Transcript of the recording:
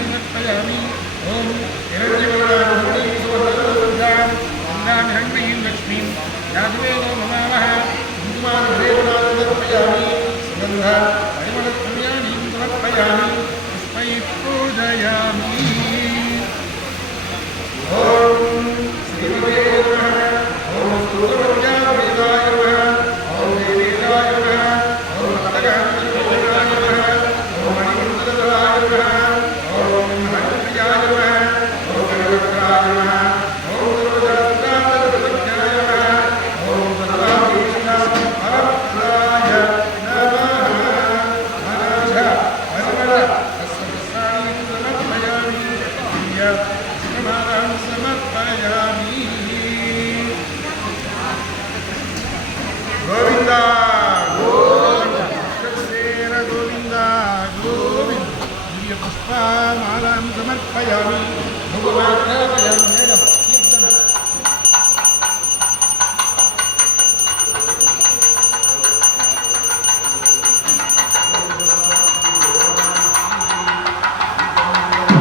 समर्पयामि ओम हिरण्यवर्णां सुवर्णं गंगां हण्मयीं लक्ष्मीं यादवेनो नमामः कुङ्कुमान् देवतां समर्पयामि सुगन्ध परिमलद्रव्याणि समर्पयामि पुष्पैः पूजयामि ओम श्रीमते नमः ओम सूर्यवर्याय नमः ओम देवेशाय नमः ओम भक्तगणाय नमः ओम मणिमण्डलाय नमः ओम हरिप्रियाय नमः ओम गणपतये नमः ओम सर्वदाताय नमः ओम सर्वाभीष्टाय परमप्रदाय नमः मनसा परिमल तस्मै समर्पयामि यत् समर्पयामि गोविंदा गोविंदा कृष्णेन गोविंदा गोविंद दिव्य पुष्पमालां समर्पयामि भगवान्